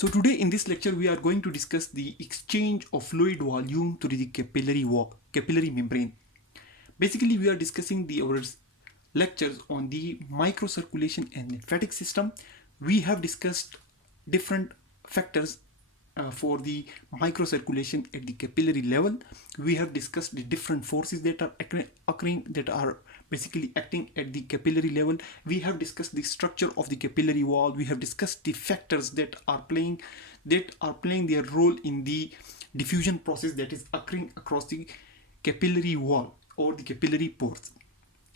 So today in this lecture we are going to discuss the exchange of fluid volume through the capillary membrane. Basically we are discussing our lectures on the microcirculation and lymphatic system. We have discussed different factors for the microcirculation at the capillary level. We have discussed the different forces that are occurring that are basically acting at the capillary level. We have discussed the structure of the capillary wall. We have discussed the factors that are playing their role in the diffusion process that is occurring across the capillary wall or the capillary pores.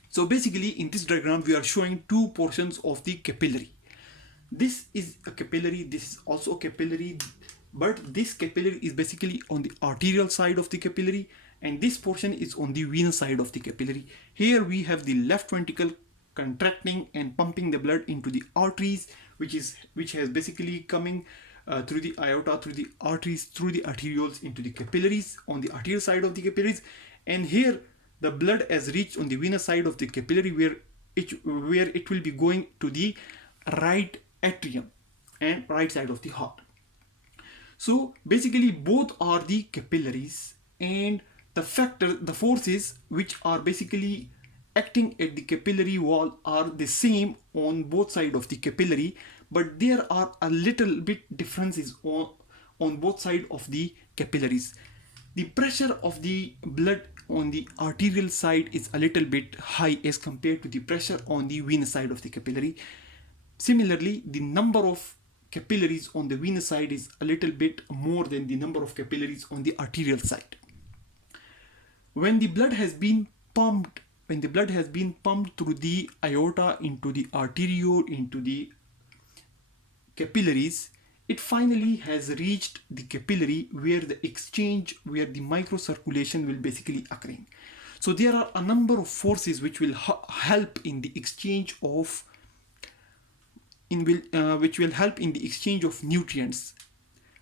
So basically in this diagram we are showing two portions of the capillary. This is a capillary, this is also a capillary, but this capillary is basically on the arterial side of the capillary and this portion is on the venous side of the capillary. Here we have the left ventricle contracting and pumping the blood into the arteries, which has basically coming through the aorta, through the arteries, through the arterioles into the capillaries on the arterial side of the capillaries. And here the blood has reached on the venous side of the capillary where it will be going to the right atrium and right side of the heart. So basically both are the capillaries, and the forces which are basically acting at the capillary wall are the same on both sides of the capillary, but there are a little bit differences on both sides of the capillaries. The pressure of the blood on the arterial side is a little bit high as compared to the pressure on the venous side of the capillary. Similarly, the number of capillaries on the venous side is a little bit more than the number of capillaries on the arterial side. When the blood has been pumped through the aorta into the arteriole into the capillaries, it finally has reached the capillary where the microcirculation will basically occurring. So there are a number of forces which will help in the exchange of nutrients,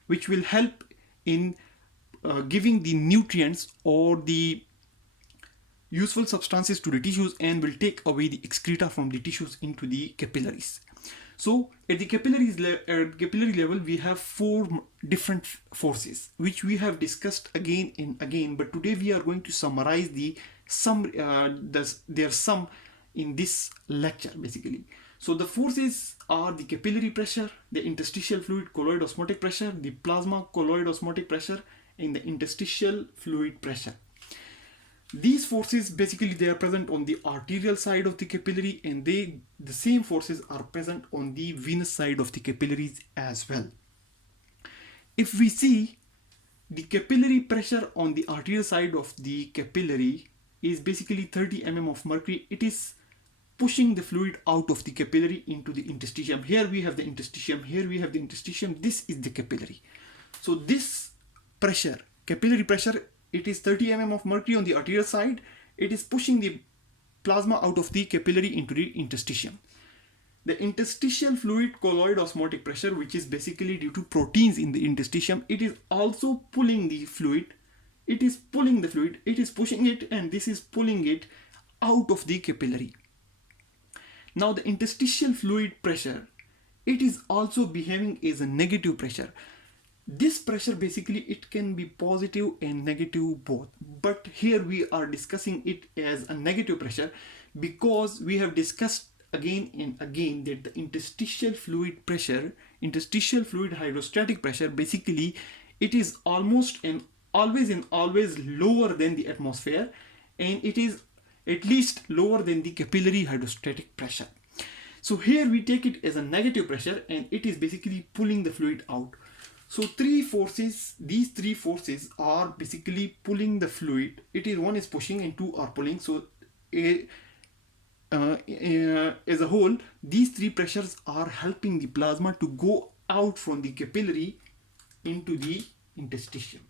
which will help in giving the nutrients or the useful substances to the tissues and will take away the excreta from the tissues into the capillaries. So at the capillary level we have four different forces which we have discussed again and again, but today we are going to summarize their sum in this lecture basically. So the forces are the capillary pressure, the interstitial fluid colloid osmotic pressure, the plasma colloid osmotic pressure, and the interstitial fluid pressure. These forces basically they are present on the arterial side of the capillary, and the same forces are present on the venous side of the capillaries as well. If we see the capillary pressure on the arterial side of the capillary is basically 30 mm of mercury. It is pushing the fluid out of the capillary into the interstitium. Here we have the interstitium, here we have the interstitium, this is the capillary. So this pressure, capillary pressure, it is 30 mm of mercury on the arterial side. It is pushing the plasma out of the capillary into the interstitium. The interstitial fluid colloid osmotic pressure, which is basically due to proteins in the interstitium, it is also pulling the fluid. It is pulling the fluid, it is pushing it, and this is pulling it out of the capillary. Now the interstitial fluid pressure, it is also behaving as a negative pressure. This pressure basically it can be positive and negative both, but here we are discussing it as a negative pressure because we have discussed again and again that the interstitial fluid hydrostatic pressure, basically it is always lower than the atmosphere, and it is at least lower than the capillary hydrostatic pressure. So here we take it as a negative pressure and it is basically pulling the fluid out. So these three forces are basically pulling the fluid. One is pushing and two are pulling. So as a whole, these three pressures are helping the plasma to go out from the capillary into the interstitium.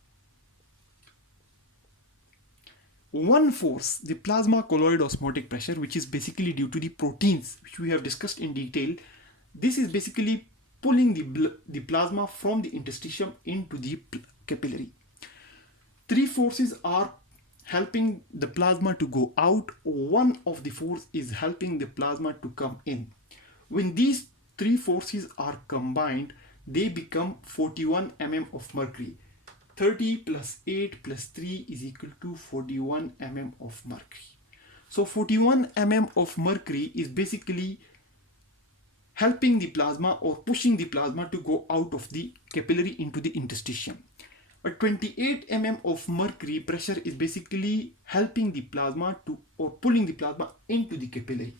One force, the plasma colloid osmotic pressure, which is basically due to the proteins which we have discussed in detail. This is basically pulling the plasma from the interstitium into the capillary. Three forces are helping the plasma to go out. One of the force is helping the plasma to come in. When these three forces are combined, they become 41 mm of mercury. 30 plus 8 plus 3 is equal to 41 mm of mercury. So 41 mm of mercury is basically helping the plasma or pushing the plasma to go out of the capillary into the interstitium. A 28 mm of mercury pressure is basically helping the plasma to or pulling the plasma into the capillary.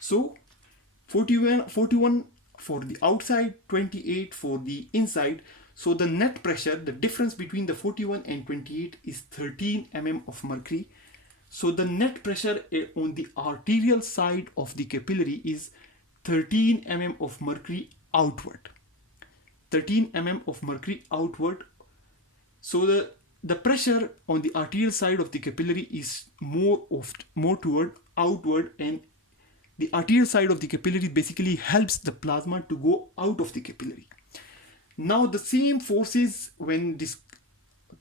So 41 for the outside, 28 for the inside. So the net pressure, the difference between the 41 and 28 is 13 mm of mercury. So the net pressure on the arterial side of the capillary is 13 mm of mercury outward. 13 mm of mercury outward. So the pressure on the arterial side of the capillary is more toward outward, and the arterial side of the capillary basically helps the plasma to go out of the capillary. Now the same forces when this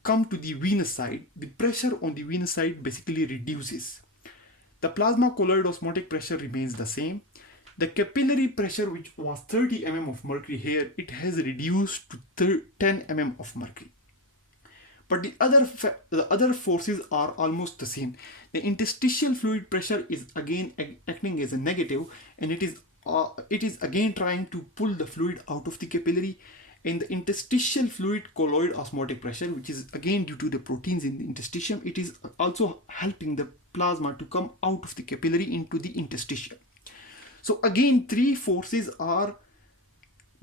come to the venous side, the pressure on the venous side basically reduces. The plasma colloid osmotic pressure remains the same. The capillary pressure, which was 30 mm of mercury here, it has reduced to 10 mm of mercury. But the other forces are almost the same. The interstitial fluid pressure is again acting as a negative, and it is again trying to pull the fluid out of the capillary. And the interstitial fluid colloid osmotic pressure, which is again due to the proteins in the interstitium, it is also helping the plasma to come out of the capillary into the interstitium. So again, three forces are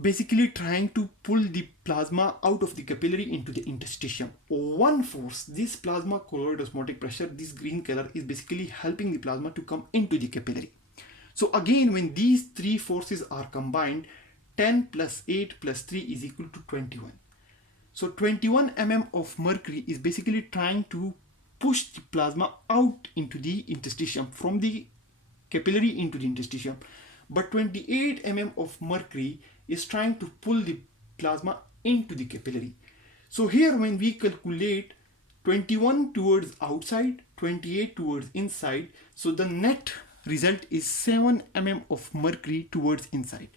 basically trying to pull the plasma out of the capillary into the interstitium. One force, this plasma colloid osmotic pressure, this green color, is basically helping the plasma to come into the capillary. So again, when these three forces are combined, 10 plus 8 plus 3 is equal to 21. So 21 mm of mercury is basically trying to push the plasma out into the interstitium, from the capillary into the interstitium. But 28 mm of mercury is trying to pull the plasma into the capillary. So here when we calculate 21 towards outside, 28 towards inside, so the net result is 7 mm of mercury towards inside.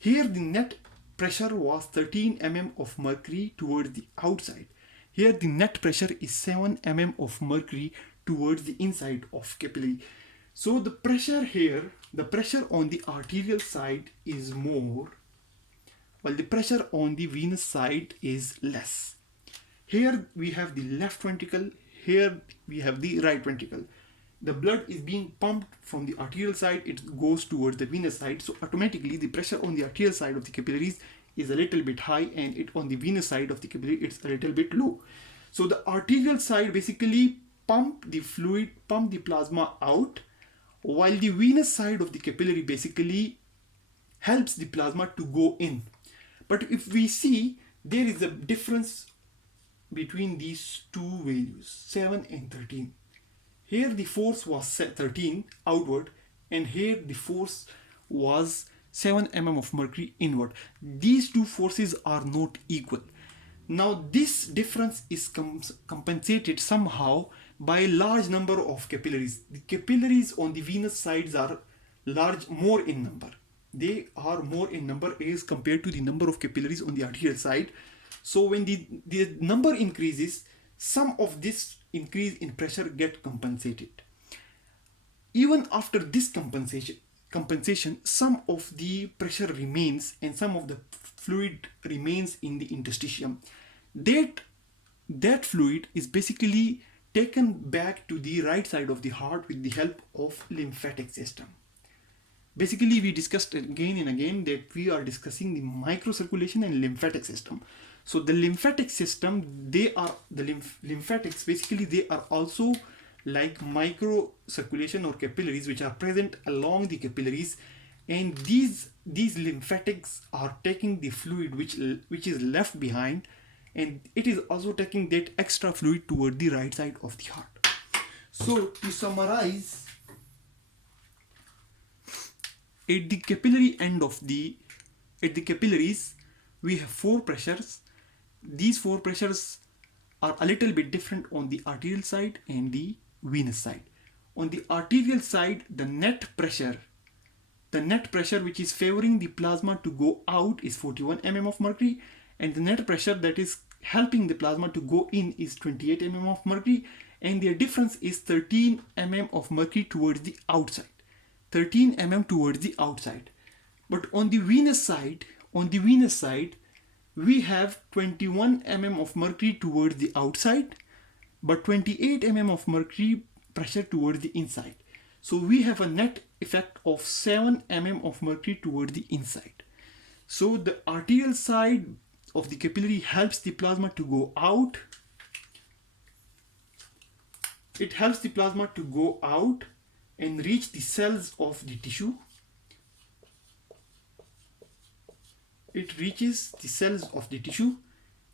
Here the net pressure was 13 mm of mercury towards the outside. Here the net pressure is 7 mm of mercury towards the inside of capillary. So the pressure here, the pressure on the arterial side is more, while the pressure on the venous side is less. Here we have the left ventricle, here we have the right ventricle. The blood is being pumped from the arterial side, it goes towards the venous side, so automatically the pressure on the arterial side of the capillaries is a little bit high, and it on the venous side of the capillary it's a little bit low. So the arterial side basically pump the plasma out, while the venous side of the capillary basically helps the plasma to go in. But if we see, there is a difference between these two values, 7 and 13. Here the force was 13 outward, and here the force was 7 mm of mercury inward. These two forces are not equal. Now this difference is compensated somehow by a large number of capillaries. The capillaries on the venous sides are more in number. They are more in number as compared to the number of capillaries on the arterial side. So when the number increases, some of this increase in pressure get compensated. Even after this compensation, some of the pressure remains and some of the fluid remains in the interstitium. That fluid is basically taken back to the right side of the heart with the help of lymphatic system. Basically, we discussed again and again that we are discussing the microcirculation and lymphatic system. So the lymphatic system, lymphatics basically, they are also like microcirculation or capillaries which are present along the capillaries, and these lymphatics are taking the fluid which is left behind, and it is also taking that extra fluid toward the right side of the heart. So to summarize, at the capillary end of at the capillaries, we have 4 pressures. These 4 pressures are a little bit different on the arterial side and the venous side. On the arterial side, the net pressure the net pressure which is favoring the plasma to go out is 41 mm of mercury, and the net pressure that is helping the plasma to go in is 28 mm of mercury, and their difference is 13 mm of mercury towards the outside. 13 mm towards the outside. But on the venous side, we have 21 mm of mercury towards the outside, but 28 mm of mercury pressure towards the inside. So we have a net effect of 7 mm of mercury towards the inside. So the arterial side of the capillary helps the plasma to go out. It helps the plasma to go out and reach the cells of the tissue. It reaches the cells of the tissue.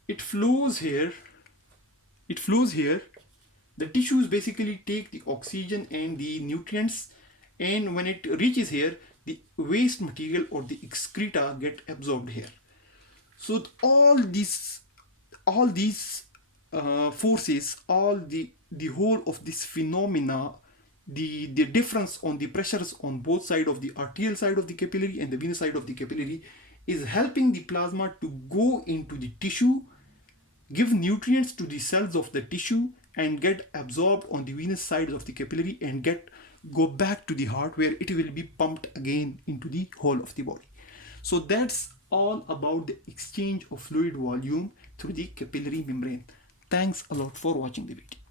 It flows here. The tissues basically take the oxygen and the nutrients, and when it reaches here, the waste material or the excreta get absorbed here. So all these forces, the whole of this phenomena, the difference on the pressures on both sides of the arterial side of the capillary and the venous side of the capillary is helping the plasma to go into the tissue, give nutrients to the cells of the tissue, and get absorbed on the venous side of the capillary and go back to the heart, where it will be pumped again into the whole of the body. So that's all about the exchange of fluid volume through the capillary membrane. Thanks a lot for watching the video.